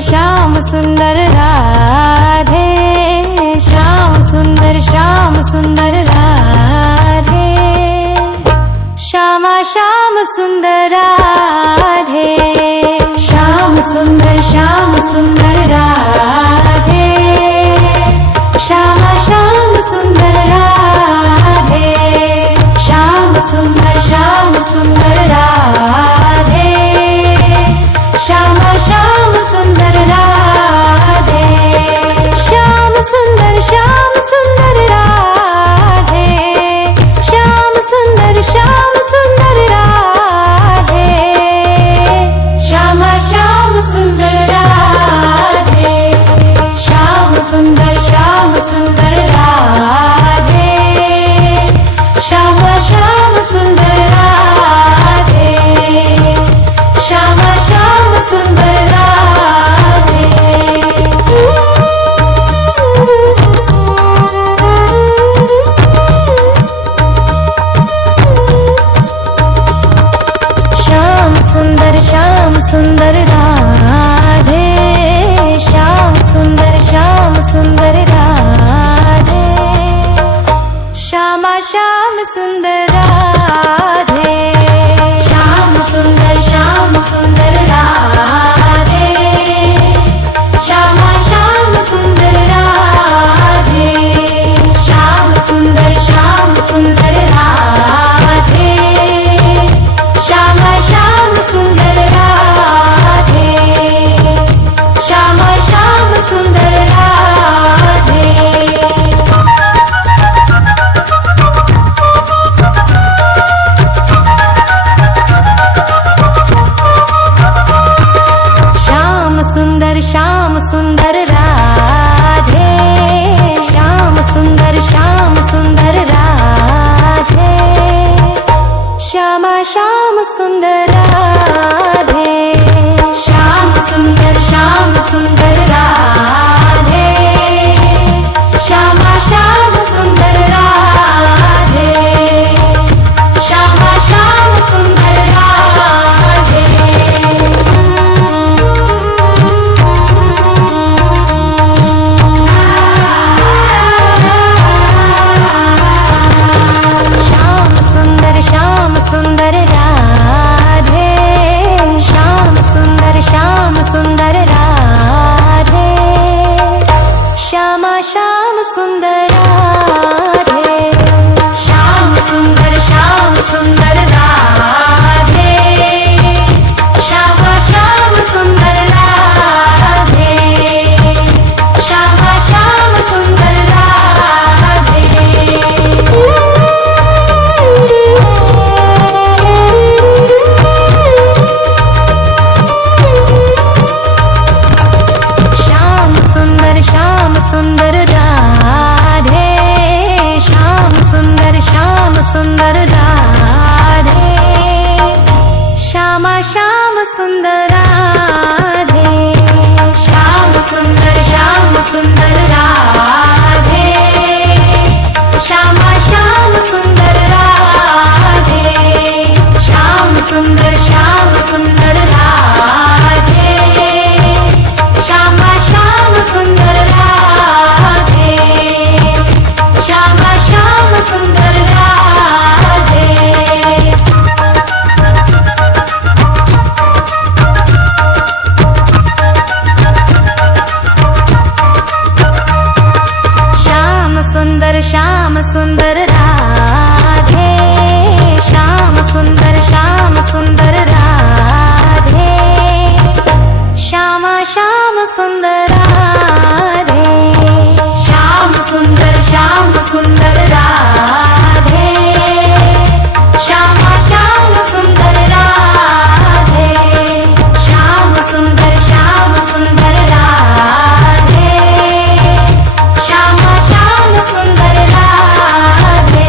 श्याम सुंदर राधे, श्याम सुंदर राधे, श्यामा श्याम सुंदर राधे, श्याम सुंदर राधे, श्यामा श्याम सुंदर राधे, श्याम सुंदर राधे, श्यामा श्याम सुंदर राधे, श्याम सुंदर राधे, श्याम सुंदर राधे, श्यामा श्याम सुंदर राधे, श्याम सुंदर राधे, श्यामा श्याम सुंदर राधे, श्यामा श्याम सुंदर राधे। श्याम सुंदर राधे, श्याम सुंदर राधे, श्यामा श्याम सुंदर राधे, श्याम सुंदर राधे, श्यामा श्याम सुंदर राधे, श्याम सुंदर राधे, श्यामा श्याम सुंदर राधे, श्यामा श्याम सुंदर राधे। श्याम सुंदर राधे, श्याम सुंदर राधे, श्यामा श्याम सुंदर राधे, श्याम सुंदर राधे, श्यामा श्याम सुंदर राधे, श्यामा श्याम सुंदर राधे। श्याम सुंदर राधे, श्याम सुंदर राधे, श्यामा श्याम सुंदर राधे, श्याम सुंदर राधे, श्यामा श्याम सुंदर राधे, श्यामा श्याम सुंदर राधे। श्याम सुंदर राधे, श्याम सुंदर राधे, श्यामा श्याम सुंदर राधे, श्याम सुंदर राधे, श्यामा श्याम सुंदर राधे, श्याम सुंदर राधे, श्यामा श्याम सुंदर राधे, श्यामा श्याम सुंदर राधे। श्याम सुंदर राधे, श्याम सुंदर राधे, श्यामा श्याम सुंदर राधे, श्याम सुंदर राधे, श्यामा श्याम सुंदर राधे, श्याम सुंदर राधे, श्यामा श्याम सुंदर राधे।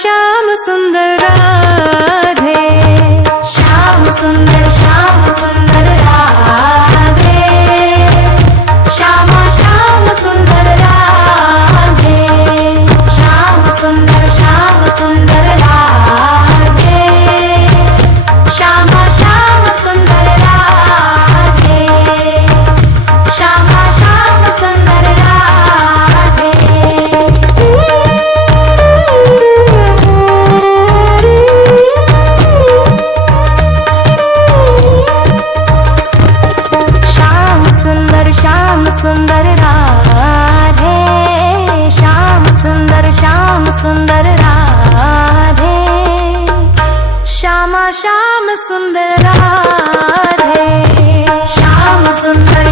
श्याम सुंदर राधे श्याम सुंदर राधे श्यामा श्याम सुंदर राधे श्याम सुंदर राधे श्यामा श्याम सुंदर राधे श्यामा श्याम सुंदर राधे श्याम सुंदर राधे श्याम सुंदर राधे श्यामा श्याम सुंदर राधे श्याम सुंदर